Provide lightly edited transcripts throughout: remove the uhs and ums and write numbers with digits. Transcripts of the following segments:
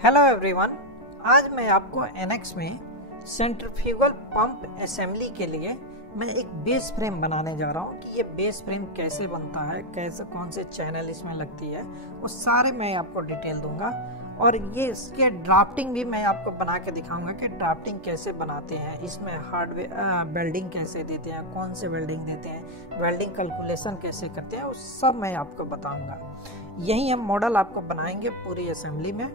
Hello everyone, आज मैं आपको एनएक्स में सेंट्रीफ्यूगल पंप असेंबली के लिए मैं एक बेस फ्रेम बनाने जा रहा हूँ कि ये बेस फ्रेम कैसे बनता है, कैसे कौन से चैनल इसमें लगती है, वो सारे मैं आपको डिटेल दूंगा। और ये इसके ड्राफ्टिंग भी मैं आपको बना के दिखाऊंगा कि ड्राफ्टिंग कैसे बनाते हैं, इसमें हार्डवेयर वेल्डिंग कैसे देते हैं, कौन से वेल्डिंग देते हैं, वेल्डिंग कैलकुलेशन कैसे करते हैं, वो सब मैं आपको बताऊंगा। यही हम मॉडल आपको बनाएंगे पूरी असेंबली में।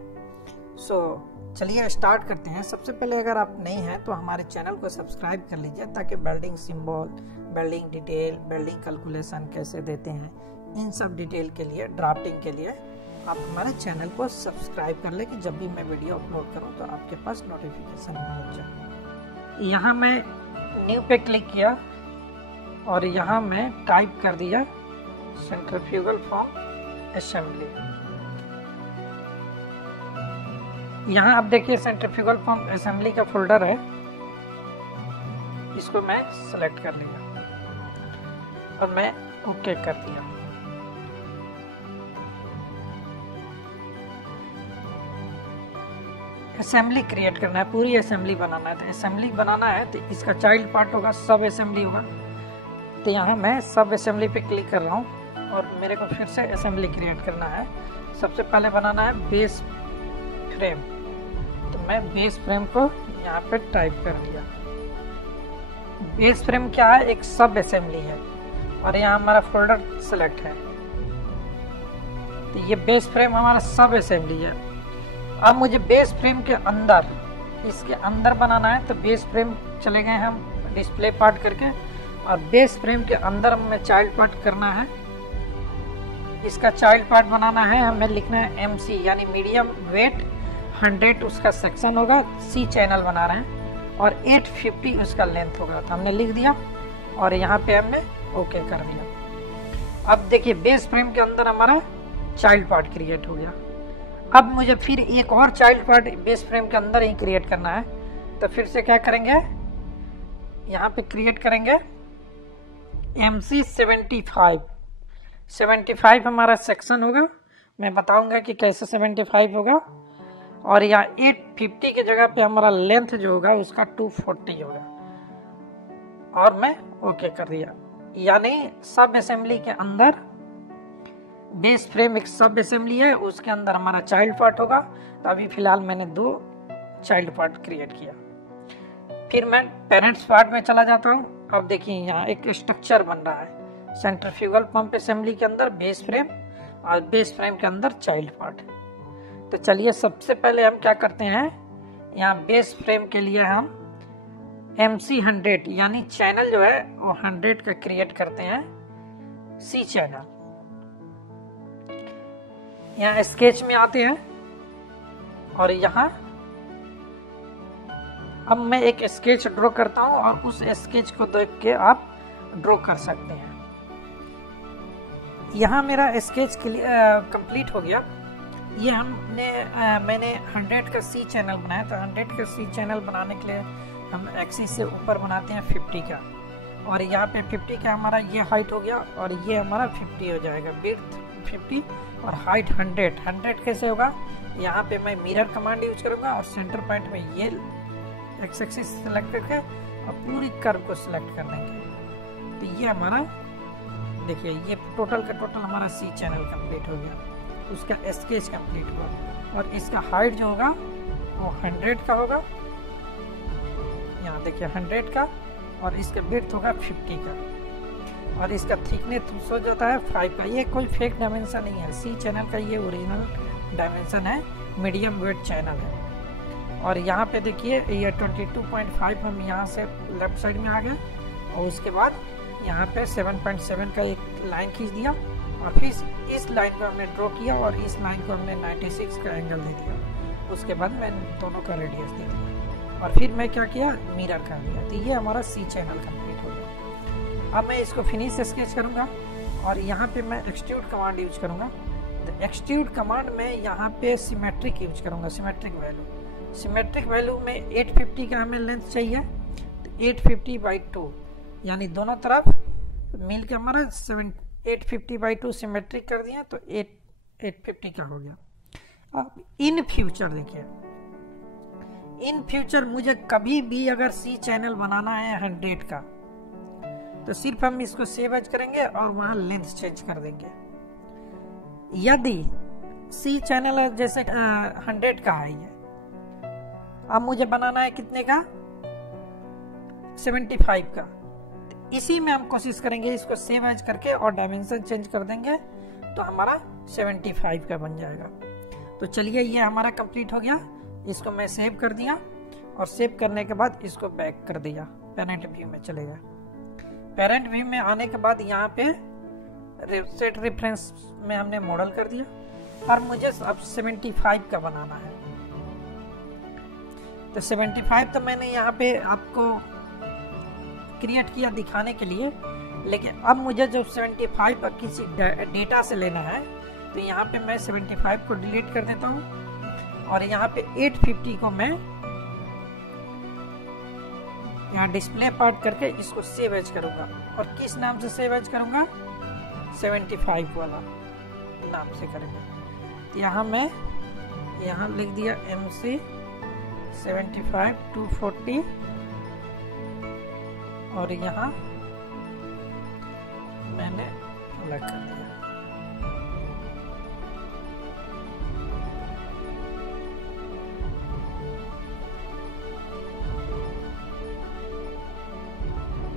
चलिए स्टार्ट करते हैं। सबसे पहले अगर आप नहीं हैं तो हमारे चैनल को सब्सक्राइब कर लीजिए ताकि welding symbol, welding detail, welding calculation कैसे देते हैं, इन सब डिटेल के लिए, ड्राफ्टिंग के लिए आप हमारे चैनल को सब्सक्राइब कर लें कि जब भी मैं वीडियो अपलोड करूं तो आपके पास नोटिफिकेशन पहुंच जाए। यहाँ मैं न्यू पे क्लिक किया और यहाँ मैं टाइप कर दिया सेंट्रीफ्यूगल पंप असेंबली। यहाँ आप देखिए सेंट्रीफ्यूगल पंप असेंबली का फोल्डर है, इसको मैं सेलेक्ट कर लिया और मैं ओके कर दिया। असेंबली क्रिएट करना है, पूरी असेंबली बनाना है। तो असेंबली बनाना है तो इसका चाइल्ड पार्ट होगा, सब असेंबली होगा। तो यहाँ मैं सब असेंबली पे क्लिक कर रहा हूँ और मेरे को फिर से असेंबली क्रिएट करना है। सबसे पहले बनाना है बेस फ्रेम, तो मैं बेस फ्रेम को यहाँ पे टाइप कर दिया। बेस फ्रेम क्या है? एक सब असेंबली है और यहाँ हमारा फोल्डर सेलेक्ट है। तो ये बेस फ्रेम हमारा सब असेंबली है। अब मुझे बेस फ्रेम के अंदर, इसके अंदर बनाना है। तो बेस फ्रेम चले गए हम डिस्प्ले पार्ट करके और बेस फ्रेम के अंदर हमें चाइल्ड पार्ट करना है। इसका चाइल्ड पार्ट बनाना है, हमें लिखना है MC यानी मीडियम वेट 100 उसका सेक्शन होगा, C चैनल बना रहे हैं और 850 उसका लेंथ होगा। तो हमने लिख दिया और यहाँ पे हमने ओके कर दिया। अब देखिए बेस फ्रेम के अंदर हमारा चाइल्ड पार्ट क्रिएट हो गया। अब मुझे फिर एक और चाइल्ड पार्ट बेस फ्रेम के अंदर ही क्रिएट करना है। तो फिर से क्या करेंगे, यहाँ पे क्रिएट करेंगे MC 75 हमारा सेक्शन होगा। मैं बताऊंगा कि कैसे 75 होगा। और यहाँ 850 की जगह पे हमारा लेंथ जो होगा उसका 240 होगा और मैं ओके कर दिया। यानी सब असेंबली के अंदर बेस फ्रेम एक सब असेंबली है, उसके अंदर हमारा चाइल्ड पार्ट होगा। तो अभी फिलहाल मैंने 2 चाइल्ड पार्ट क्रिएट किया। फिर मैं पेरेंट्स पार्ट में चला जाता हूँ। अब देखिए यहाँ एक स्ट्रक्चर बन रहा है सेंट्रीफ्यूगल पंप असेंबली के अंदर बेस फ्रेम और बेस फ्रेम के अंदर चाइल्ड पार्ट। तो चलिए सबसे पहले हम क्या करते हैं, यहाँ बेस फ्रेम के लिए हम MC 100 यानी चैनल जो है वो 100 का क्रिएट करते हैं, C चैनल। यहाँ स्केच में आते हैं और यहाँ अब मैं एक स्केच ड्रॉ करता हूँ और उस स्केच को देख के आप ड्रॉ कर सकते हैं। यहाँ मेरा स्केच कंप्लीट हो गया। ये मैंने 100 का C चैनल बनाया। तो 100 का C चैनल बनाने के लिए हम एक्सिस से ऊपर बनाते हैं 50 का और यहाँ पे 50 का हमारा ये हाइट हो गया और ये हमारा 50 हो जाएगा, विड्थ 50 और हाइट 100 कैसे होगा। यहाँ पे मैं मिरर कमांड यूज करूँगा और सेंटर पॉइंट में ये एक्स एक्सिस सेलेक्ट करके और पूरी कर्व को सिलेक्ट कर देंगे। तो ये हमारा देखिए ये टोटल का टोटल हमारा C चैनल कंप्लीट हो गया, उसका स्केच कंप्लीट हुआ। और इसका हाइट जो होगा वो 100 का होगा, यहाँ देखिए 100 का, और इसका विड्थ होगा 50 का और इसका थिकनेस हो जाता है 5 का। ये कोई फेक डायमेंशन नहीं है, C चैनल का ये ओरिजिनल डायमेंशन है, मीडियम वेट चैनल है। और यहाँ पे देखिए ये 22.5 हम यहाँ से लेफ्ट साइड में आ गए और उसके बाद यहाँ पे 7.7 का एक लाइन खींच दिया और फिर इस लाइन को हमने ड्रॉ किया और इस लाइन को हमने 96 का एंगल दे दिया। उसके बाद मैं दोनों का रेडियस दे दिया और फिर मैं क्या किया, मिरर कर दिया। तो ये हमारा C चैनल कंप्लीट हो गया। अब मैं इसको फिनिश स्केच करूँगा और यहाँ पे मैं एक्सट्रूड कमांड यूज करूँगा। तो एक्सट्रूड कमांड में यहाँ पे सिमेट्रिक यूज करूँगा, सिमेट्रिक वैल्यू में 850 का हमें लेंथ चाहिए। तो 850/2 यानी दोनों तरफ मिल के हमारा 850/2 सिमेट्रिक कर दिया तो 850 का हो गया। अब इन फ्यूचर देखिए, इन फ्यूचर मुझे कभी भी अगर सी चैनल बनाना है 100 का, तो सिर्फ हम इसको सेव एज करेंगे और वहां लेंथ चेंज कर देंगे। यदि सी चैनल जैसे 100 का है ये, अब मुझे बनाना है कितने का, 75 का, इसी में हम कोशिश करेंगे इसको सेव एज करके और डायमेंशन चेंज कर देंगे तो हमारा 75 का बन जाएगा। तो चलिए ये हमारा कंप्लीट हो गया। इसको मैं सेव कर दिया और सेव करने के बाद इसको बैक कर दिया, पेरेंट व्यू में चले गए। पेरेंट व्यू में आने के बाद यहाँ पे सेट रेफरेंस में हमने मॉडल कर दिया और मुझे अब 75 का बनाना है। तो 75 तो मैंने यहाँ पे आपको क्रिएट किया दिखाने के लिए, लेकिन अब मुझे जो 75 पर किसी डेटा से लेना है तो यहाँ पे मैं 75 को डिलीट कर देता हूँ और यहाँ पे 850 को मैं यहाँ डिस्प्ले पार्ट करके इसको सेव एज करूंगा। और किस नाम से सेव एज करूंगा, 75 वाला नाम से करेंगे। तो यहाँ मैं यहाँ लिख दिया MC 75 240 और यहाँ मैंने अलग कर दिया।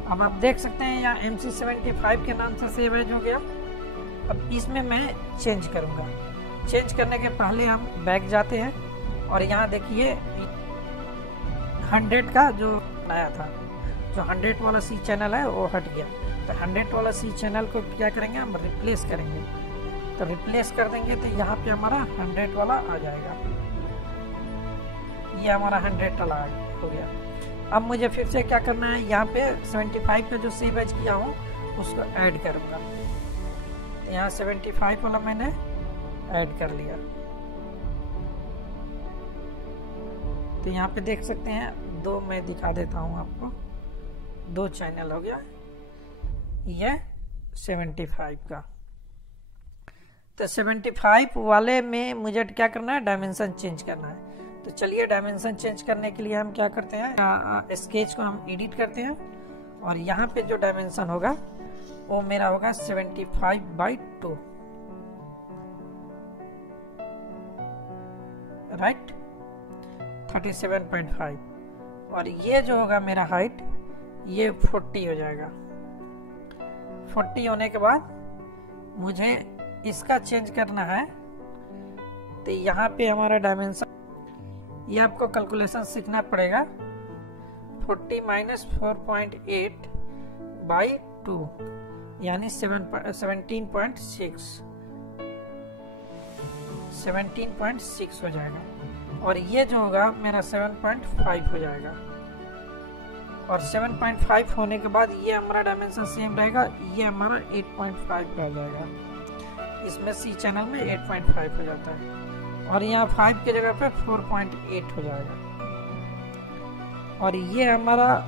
अब आप देख सकते हैं यहाँ MC 75 के नाम से सेव एज हो गया। अब इसमें मैं चेंज करूंगा। चेंज करने के पहले हम बैक जाते हैं और यहाँ देखिए 100 का जो नया था, जो 100 वाला सी चैनल है वो हट गया। तो 100 वाला सी चैनल को क्या करेंगे, हम रिप्लेस करेंगे। तो रिप्लेस कर देंगे तो यहाँ पे हमारा 100 वाला आ जाएगा। ये हमारा 100 वाला हो गया। अब मुझे फिर से क्या करना है, यहाँ पे 75 का जो सेव एज किया हूँ उसको ऐड करूँगा। तो यहाँ 75 वाला मैंने ऐड कर लिया। तो यहाँ पे देख सकते हैं दो, मैं दिखा देता हूँ आपको, 2 चैनल हो गया ये 75 का। तो 75 वाले में मुझे क्या करना है, डायमेंशन चेंज करना है। तो चलिए डायमेंशन चेंज करने के लिए हम क्या करते हैं, स्केच को हम एडिट करते हैं और यहाँ पे जो डायमेंशन होगा वो मेरा होगा 75/2, राइट, 37.5। और ये जो होगा मेरा हाइट ये 40 हो जाएगा। 40 होने के बाद मुझे इसका चेंज करना है। तो यहाँ पे हमारा डायमेंशन, ये आपको कैलकुलेशन सीखना पड़ेगा। 40 - 4.8/2 यानी 17.6 हो जाएगा। और ये जो होगा मेरा 7.5 हो जाएगा। और 7.5 होने के बाद ये हमारा डायमेंशन सेम रहेगा, ये हमारा 8.5 रह जाएगा। इसमें सी चैनल में 8.5 हो जाता है और यहाँ 5 की जगह पे 4.8 हो जाएगा। और ये हमारा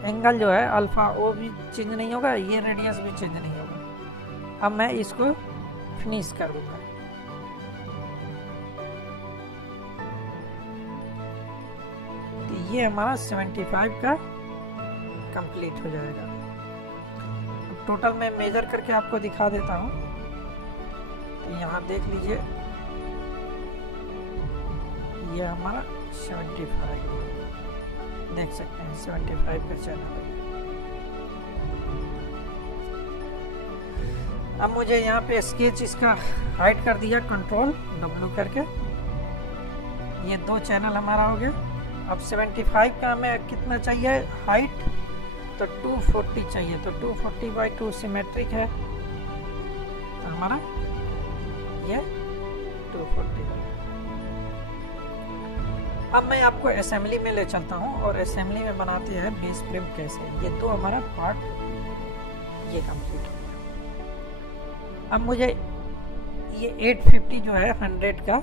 एंगल जो है अल्फा वो भी चेंज नहीं होगा, ये रेडियस भी चेंज नहीं होगा। अब मैं इसको फिनिश कर दूंगा। तो ये हमारा 75 का कंप्लीट हो जाएगा। टोटल मैं मेजर करके आपको दिखा देता हूँ। तो यहाँ देख लीजिए ये हमारा 75 देख सकते हैं, 75 का चैनल है। अब मुझे यहाँ पे स्केच इसका हाइड कर दिया, कंट्रोल W करके। ये 2 चैनल हमारा हो गया। अब 75 का हमें कितना चाहिए हाइट, तो 240 चाहिए। तो 240/2 सिमेट्रिक है, तो हमारा ये 240 है। अब मैं आपको असेंबली में ले चलता हूँ और असेंबली में बनाते हैं बेस फ्रेम कैसे। ये 2 हमारा पार्ट ये कंप्लीट हो गया। अब मुझे ये 850 जो है 100 का,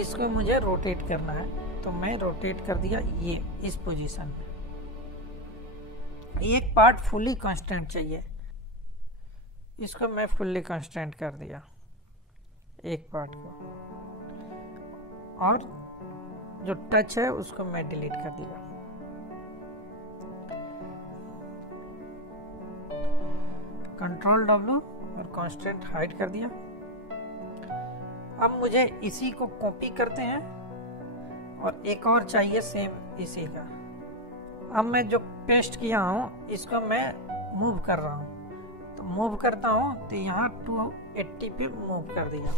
इसको मुझे रोटेट करना है। तो मैं रोटेट कर दिया ये इस पोजीशन में। एक पार्ट फुल्ली कांस्टेंट चाहिए, इसको मैं फुल्ली कांस्टेंट कर दिया। एक पार्ट को, और जो टच है उसको मैं डिलीट कर दिया। कंट्रोल W और कांस्टेंट हाइड कर दिया। अब मुझे इसी को कॉपी करते हैं और एक और चाहिए सेम इसी का। अब मैं जो पेस्ट किया हूँ इसको मैं मूव कर रहा हूँ, तो मूव करता हूँ तो यहाँ 280 पे मूव कर दिया।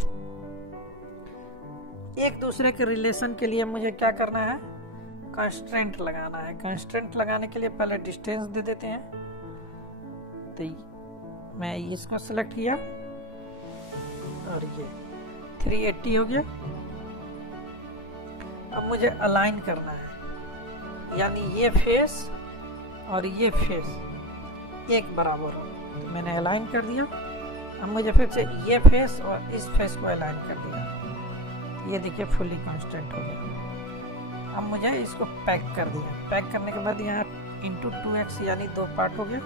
एक दूसरे के रिलेशन के लिए मुझे क्या करना है, कंस्ट्रेंट लगाना है। कंस्ट्रेंट लगाने के लिए पहले डिस्टेंस दे देते हैं, तो मैं इसको सेलेक्ट किया और ये 380 हो गया। अब मुझे अलाइन करना है, यानी ये फेस और ये फेस एक बराबर हो, तो मैंने अलाइन कर दिया। अब मुझे फिर से ये फेस और इस फेस को अलाइन कर दिया, ये देखिए फुली कांस्टेंट हो गया। अब मुझे इसको पैक कर दिया। पैक करने के बाद यहाँ इंटू 2x यानी 2 पार्ट हो गया।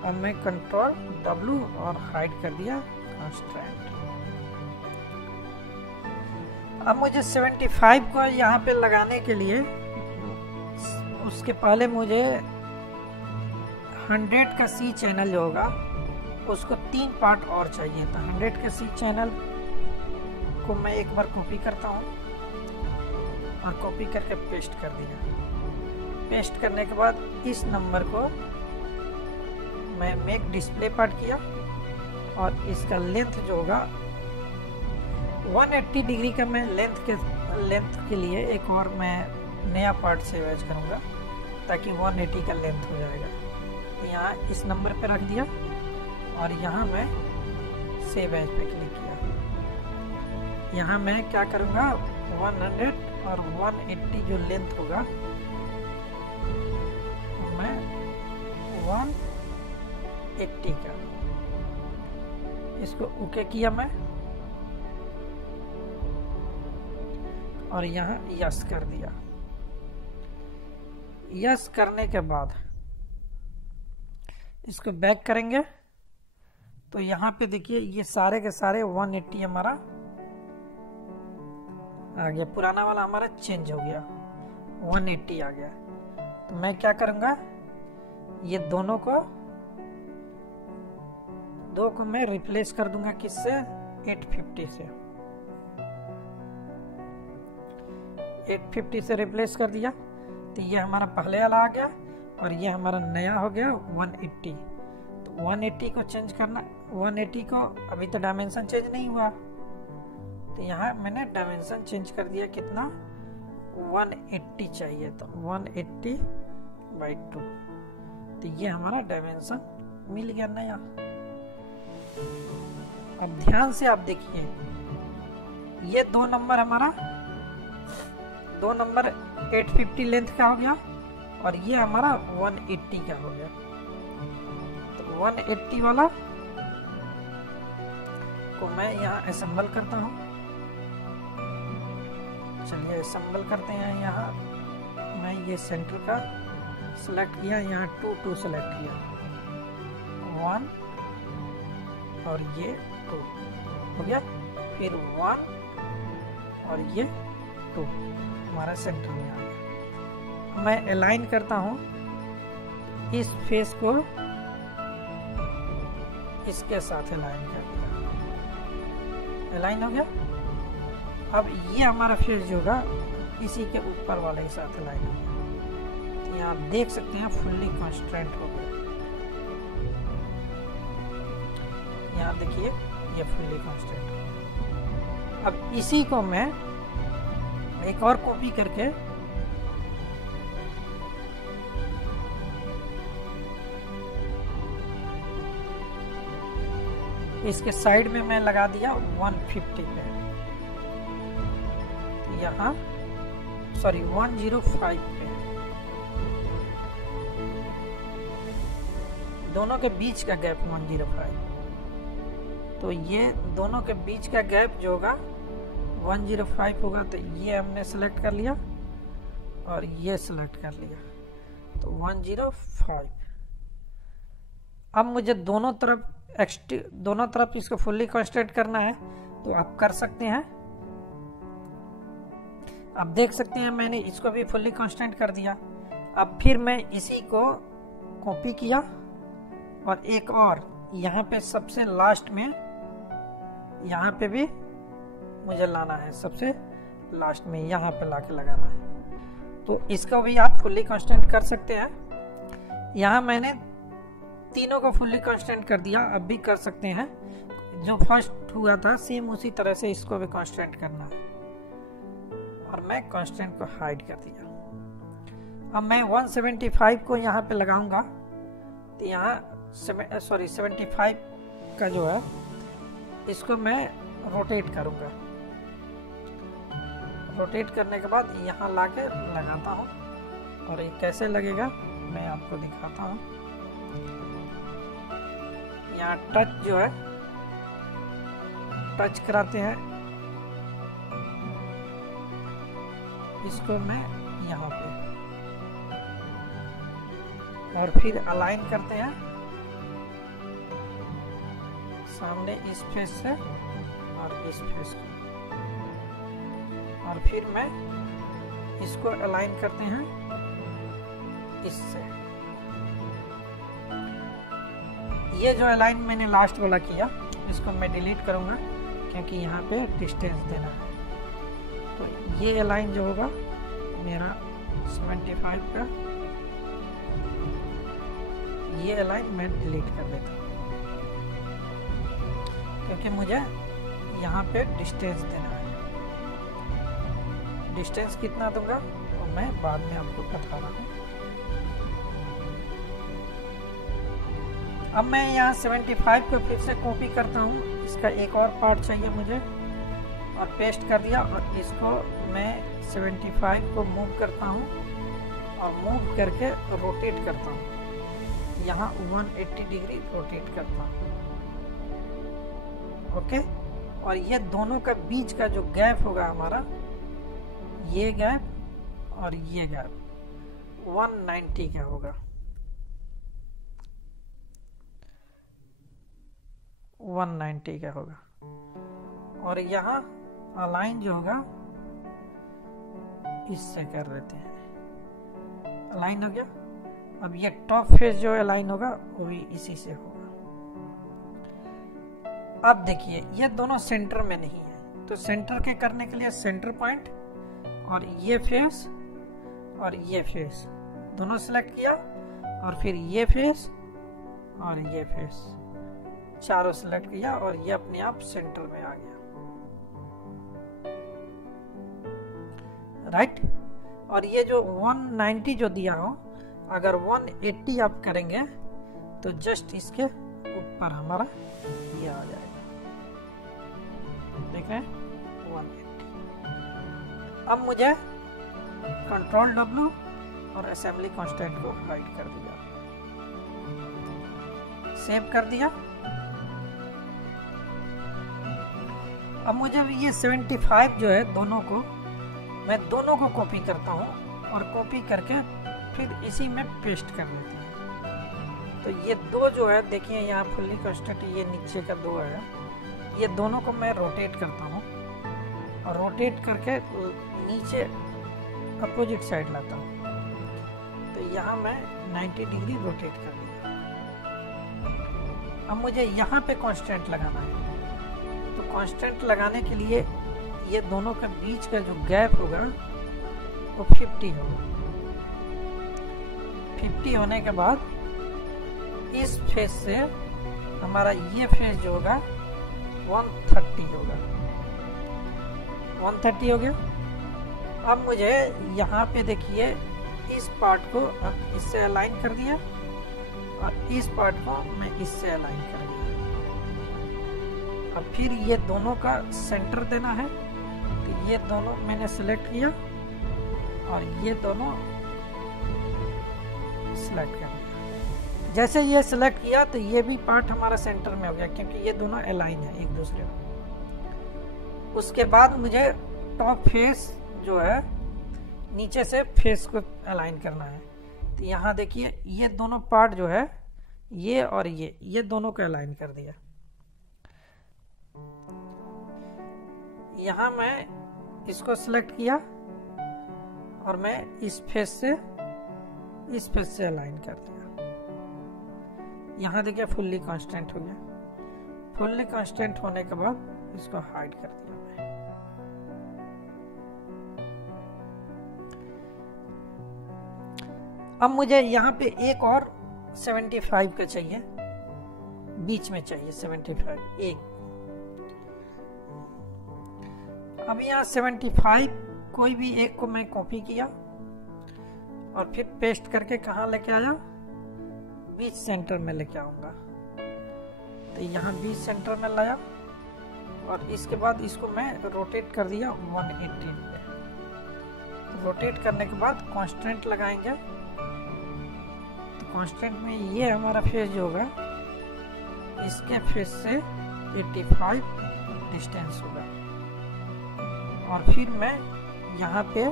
अब मैं कंट्रोल W और हाइड कर दिया कांस्टेंट। अब मुझे 75 को यहाँ पे लगाने के लिए, उसके पहले मुझे 100 का C चैनल जो होगा उसको 3 पार्ट और चाहिए था। 100 के C चैनल को मैं एक बार कॉपी करता हूँ और कॉपी करके पेस्ट कर दिया। पेस्ट करने के बाद इस नंबर को मैं मेक डिस्प्ले पार्ट किया और इसका लेंथ जो होगा 180 डिग्री का मैं लेंथ के लिए एक और मैं नया पार्ट सेव एज करूँगा ताकि 180 का लेंथ हो जाएगा। यहाँ इस नंबर पे रख दिया और यहाँ मैं सेव एज पे क्लिक किया। यहाँ मैं क्या करूँगा, 100 और 180 जो लेंथ होगा मैं 180 का, इसको ओके किया मैं और यहाँ यस कर दिया। यस करने के बाद इसको बैक करेंगे तो यहाँ पे देखिए ये सारे के सारे 180 हमारा आ गया। पुराना वाला हमारा चेंज हो गया, 180 आ गया। तो मैं क्या करूँगा, ये दोनों को मैं रिप्लेस कर दूंगा किससे, 850 से। 850 से रिप्लेस कर दिया तो ये हमारा पहले वाला आ गया और ये हमारा नया हो गया 180। तो 180 को चेंज करना, 180 को अभी तो डायमेंशन चेंज नहीं हुआ, तो यहाँ मैंने डायमेंशन चेंज कर दिया। कितना, 180 चाहिए, तो 180/2। तो ये हमारा डायमेंशन मिल गया नया। अब ध्यान से आप देखिए, ये दो नंबर 850 लेंथ का हो गया और ये हमारा 180 का हो गया। तो 180 वाला को मैं यहाँ असेंबल करता हूँ। चलिए असेंबल करते हैं। यहाँ मैं ये सेंटर का सिलेक्ट किया, यहाँ 2 सेलेक्ट किया, 1 और ये 2 हो गया, फिर 1 और ये 2 हमारा सेंटर में आ गया। मैं अलाइन करता हूँ इस फेस को इसके साथ अलाइन कर दिया, अलाइन हो गया। अब ये हमारा फेस जो होगा इसी के ऊपर वाले के साथ अलाइन हो गया। तो यहाँ आप देख सकते हैं फुल्ली कॉन्स्टेंट हो गया। यहाँ देखिए ये फुल्ली कॉन्स्टेंट। अब इसी को मैं एक और कॉपी करके इसके साइड में मैं लगा दिया 150 पे, यहाँ 105 पे। दोनों के बीच का गैप 105, तो ये दोनों के बीच का गैप जो होगा 105 होगा। तो ये हमने सेलेक्ट कर लिया और ये सेलेक्ट कर लिया, तो 105। अब मुझे दोनों तरफ दोनों तरफ इसको फुल्ली कांस्टेंट करना है तो आप कर सकते हैं। आप देख सकते हैं मैंने इसको भी फुल्ली कांस्टेंट कर दिया। अब फिर मैं इसी को कॉपी किया और एक और यहाँ पे सबसे लास्ट में यहाँ पे भी मुझे लाना है, सबसे लास्ट में यहाँ पे लाके लगाना है। तो इसको भी आप फुल्ली कांस्टेंट कर सकते हैं। यहाँ मैंने तीनों को फुल्ली कांस्टेंट कर दिया, अब भी कर सकते हैं। जो फर्स्ट हुआ था सेम उसी तरह से इसको भी कांस्टेंट करना है और मैं कांस्टेंट को हाइड कर दिया। अब मैं 175 को यहाँ पे लगाऊंगा तो यहाँ 75 का जो है इसको मैं रोटेट करूंगा। रोटेट करने के बाद यहाँ लाके लगाता हूँ और ये कैसे लगेगा मैं आपको दिखाता हूँ। यहाँ टच जो है टच कराते हैं इसको मैं यहाँ पे और फिर अलाइन करते हैं सामने इस फेस से और इस फेस को, और फिर मैं इसको अलाइन करते हैं इससे। ये जो अलाइन मैंने लास्ट वाला किया इसको मैं डिलीट करूंगा क्योंकि यहाँ पे डिस्टेंस देना है। तो ये अलाइन जो होगा मेरा 75 का, ये अलाइन मैं डिलीट कर देता हूँ क्योंकि मुझे यहाँ पे डिस्टेंस देना है। डिस्टेंस कितना दूंगा और मैं बाद में आपको बता रहा हूँ। अब मैं यहाँ 75 को फिर से कॉपी करता हूँ, इसका एक और पार्ट चाहिए मुझे और पेस्ट कर दिया और इसको मैं 75 को मूव करता हूँ और मूव करके रोटेट करता हूँ। यहाँ 180 डिग्री रोटेट करता हूँ। ओके, और ये दोनों का बीच का जो गैप होगा हमारा, ये गैप और ये गैप 190 का होगा। 190 का होगा और यहाँ अलाइन जो होगा इससे कर देते हैं। अलाइन हो गया। अब ये टॉप फेस जो अलाइन होगा वो भी इसी से होगा। अब देखिए ये दोनों सेंटर में नहीं है तो सेंटर के करने के लिए सेंटर पॉइंट और ये फेस दोनों सेलेक्ट किया और फिर ये फेस और ये फेस चारों सेलेक्ट किया और ये अपने आप सेंटर में आ गया। राइट। और ये जो 190 जो दिया हो, अगर 180 आप करेंगे तो जस्ट इसके ऊपर हमारा ये आ जाएगा। देख रहे हैं 180। अब मुझे कंट्रोल W और असेंबली कांस्टेंट को हाइड कर दिया, सेव कर दिया। अब मुझे ये 75 जो है दोनों को मैं दोनों को कॉपी करता हूँ और कॉपी करके फिर इसी में पेस्ट कर लेते हैं। तो ये दो जो है देखिए यहाँ फुल्ली कांस्टेंट, ये नीचे का दो है, ये दोनों को मैं रोटेट करता हूँ और रोटेट करके नीचे अपोजिट साइड लाता हूँ। तो यहाँ मैं 90 डिग्री रोटेट कर दिया। अब मुझे यहाँ पे कांस्टेंट लगाना है। तो कांस्टेंट लगाने के लिए ये दोनों के बीच का जो गैप होगा वो 50 होगा। 50 होने के बाद इस फेस से हमारा ये फेस जो होगा 130 होगा। 130 हो गया। अब मुझे यहाँ पे देखिए इस पार्ट को इससे अलाइन कर दिया और इस पार्ट को मैं इससे अलाइन कर दिया। अब फिर ये दोनों का सेंटर देना है। तो ये दोनों मैंने सिलेक्ट किया और ये दोनों सिलेक्ट कर दिया। जैसे ये सिलेक्ट किया तो ये भी पार्ट हमारा सेंटर में हो गया क्योंकि ये दोनों अलाइन है एक दूसरे में। उसके बाद मुझे टॉप फेस जो है नीचे से फेस को अलाइन करना है। तो यहाँ देखिए ये दोनों पार्ट जो है ये और ये दोनों को अलाइन कर दिया। यहां मैं इसको सिलेक्ट किया और मैं इस फेस से अलाइन कर दिया। यहां देखिए फुल्ली कांस्टेंट हो गया। फुल्ली कांस्टेंट होने के बाद इसको हाइड कर दिया मैं। अब मुझे यहाँ पे एक और 75 का चाहिए, बीच में चाहिए 75 एक। अब यहाँ 75 कोई भी एक को मैं कॉपी किया और फिर पेस्ट करके कहाँ लेके आया, बीच सेंटर में लेके आऊंगा। तो यहाँ बीच सेंटर में लाया और इसके बाद इसको मैं रोटेट कर दिया 180 पे। तो रोटेट करने के बाद कांस्टेंट लगाएंगे। तो कांस्टेंट में ये हमारा फेस जो होगा, इसके फेस से 85 डिस्टेंस होगा। और फिर मैं यहाँ पे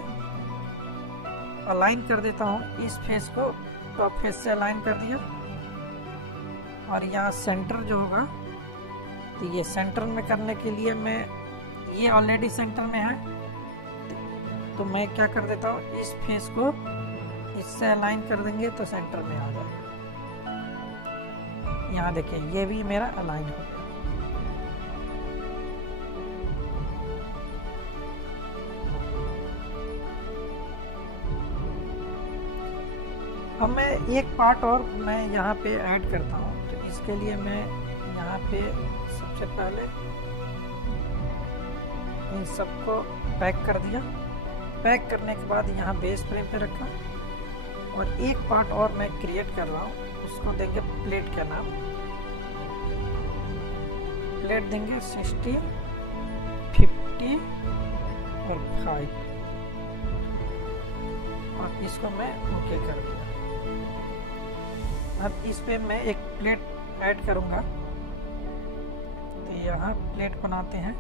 अलाइन कर देता हूँ इस फेस को, टॉप फेस से अलाइन कर दिया। और यहाँ सेंटर जो होगा, तो ये सेंटर में करने के लिए मैं, ये ऑलरेडी सेंटर में है, तो मैं क्या कर देता हूँ, इस फेस को इससे अलाइन कर देंगे तो सेंटर में आ जाएगा। यहाँ देखिए ये भी मेरा अलाइन हो गया। अब मैं एक पार्ट और मैं यहाँ पे ऐड करता हूँ। तो इसके लिए मैं यहाँ पे सबसे पहले इन सबको पैक कर दिया। पैक करने के बाद यहाँ बेस फ्रेम पे रखा और एक पार्ट और मैं क्रिएट कर रहा हूँ, उसको देंगे प्लेट का नाम। प्लेट देंगे 60, 50 और 5 और इसको मैं ओके कर दिया। अब इस पे मैं एक प्लेट ऐड करूंगा। तो यहाँ प्लेट बनाते हैं,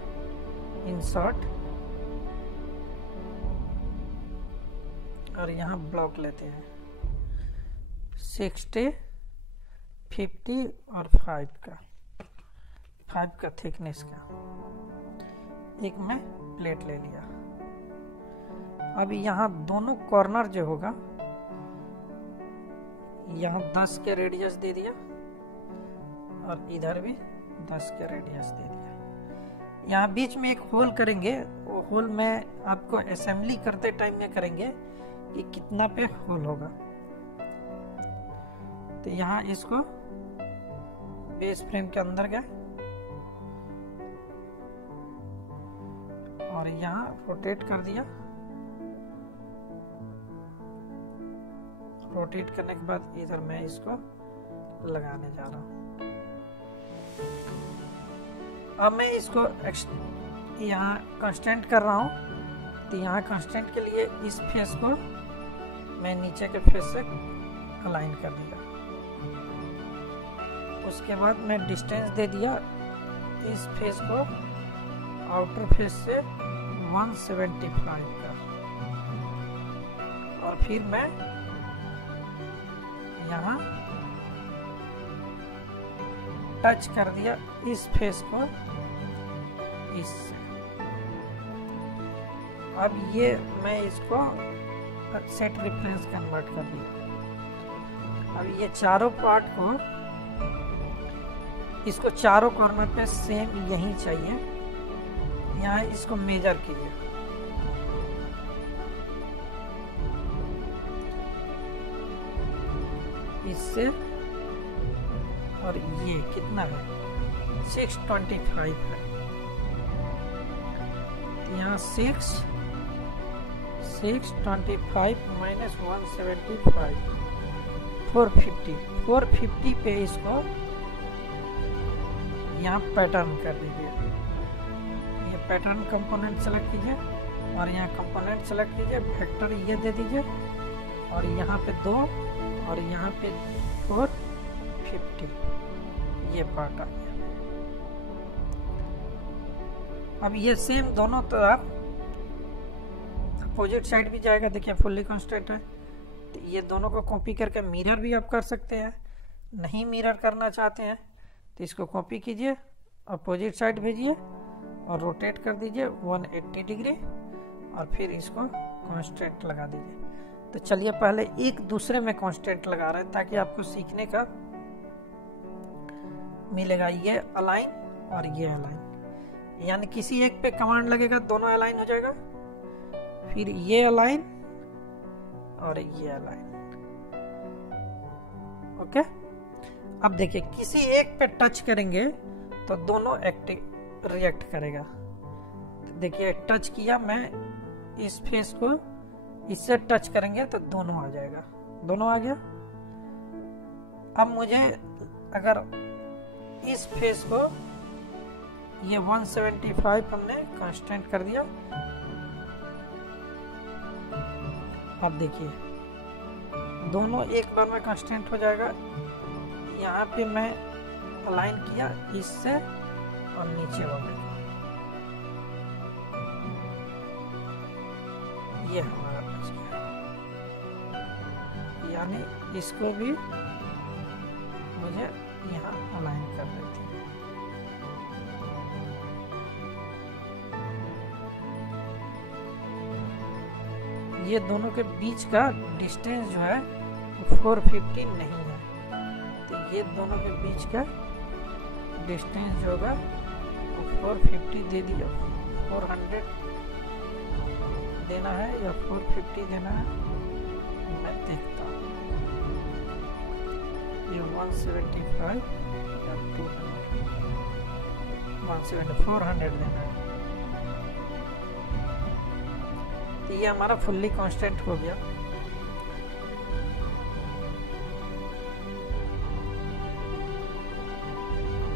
इंसर्ट, और यहाँ ब्लॉक लेते हैं 60, 50 और 5 का थिकनेस का एक मैं प्लेट ले लिया। अब यहाँ दोनों कॉर्नर जो होगा, यहाँ 10 के रेडियस दे दिया और इधर भी 10 के रेडियस दे दिया। यहाँ बीच में एक होल करेंगे, वो होल में आपको असेंबली करते टाइम में करेंगे कि कितना पे होल होगा। तो यहाँ इसको बेस फ्रेम के अंदर गए और यहाँ रोटेट कर दिया। रोटेट करने के बाद इधर मैं इसको लगाने जा रहा हूँ। अब मैं इसको यहाँ कांस्टेंट कर रहा हूँ। तो यहाँ कांस्टेंट के लिए इस फेस को मैं नीचे के फेस से अलाइन कर दिया। उसके बाद मैं डिस्टेंस दे दिया इस फेस को आउटर फेस से 175 का। और फिर मैं यहाँ टच कर दिया इस फेस को इससे। अब ये मैं इसको सेट रेफरेंस कन्वर्ट कर दिया। अब ये चारों पार्ट को, इसको चारों कॉर्नर पे सेम यही चाहिए। यहाँ इसको मेजर कीजिए। इससे और ये कितना है, 625 है। यहाँ 625 माइनस 175 450 पे इसको यहाँ पैटर्न कर दीजिए। ये पैटर्न कंपोनेंट सेलेक्ट कीजिए और यहाँ कंपोनेंट सेलेक्ट कीजिए, वेक्टर ये दे दीजिए और यहाँ पे 2 और यहाँ पे 450 ये पार्ट आ गया। अब ये सेम दोनों तरफ अपोजिट साइड भी जाएगा। देखिए फुल्ली कांस्टेंट है, तो ये दोनों को कॉपी करके मिरर भी आप कर सकते हैं। नहीं मिरर करना चाहते हैं तो इसको कॉपी कीजिए, अपोजिट साइड भेजिए और रोटेट कर दीजिए 180 डिग्री और फिर इसको कांस्टेंट लगा दीजिए। तो चलिए पहले एक दूसरे में कांस्टेंट लगा रहे हैं ताकि आपको सीखने का मिलेगा। ये अलाइन और ये अलाइन, यानी किसी एक पे कमांड लगेगा दोनों अलाइन हो जाएगा, फिर ये अलाइन और ये अलाइन। ओके, अब देखिए किसी एक पे टच करेंगे तो दोनों एक्टिव रिएक्ट करेगा। देखिए टच किया मैं इस फेस को, इससे टच करेंगे तो दोनों आ जाएगा, दोनों आ गया। अब मुझे अगर इस फेस को ये 175 हमने कांस्टेंट कर दिया। अब देखिए दोनों एक बार में कांस्टेंट हो जाएगा। यहाँ पे मैं अलाइन किया इससे और नीचे वाले, ये हमारा बच गया। यानी इसको भी मुझे यहाँ अलाइन कर देती है। ये दोनों के बीच का डिस्टेंस जो है 450 नहीं है, तो ये दोनों के बीच का डिस्टेंस जो होगा 450 दे दिया। 400 देना है या 450 देना है, मैं देखता हूँ। ये 175 या 200, 170, 400 देना है। तो ये हमारा फुल्ली कांस्टेंट हो गया।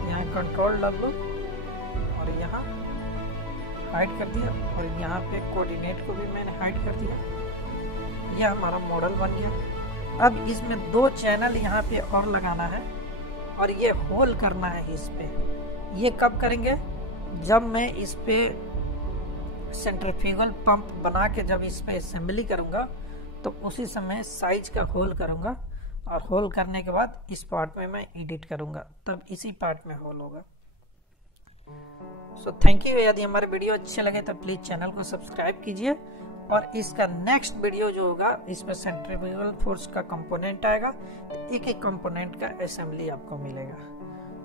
यहाँ कंट्रोल W और यहाँ हाइड कर दिया और यहाँ पे कोऑर्डिनेट को भी मैंने हाइड कर दिया। यह हमारा मॉडल बन गया। अब इसमें 2 चैनल यहाँ पे और लगाना है और ये होल करना है इस पे। ये कब करेंगे? जब मैं इस पे सेंट्रीफ्यूगल पंप बना के जब इस पे असेंबली करूंगा तो उसी समय साइज का होल करूंगा और होल करने के बाद इस पार्ट में मैं एडिट करूंगा, तब इसी पार्ट में होल होगा। So thank you. यदि हमारे वीडियो अच्छे लगे तो प्लीज चैनल को सब्सक्राइब कीजिए और इसका नेक्स्ट वीडियो जो होगा इसमें सेंट्रीफ्यूगल फोर्स का कंपोनेंट आएगा, तो एक एक कंपोनेंट का असेंबली आपको मिलेगा।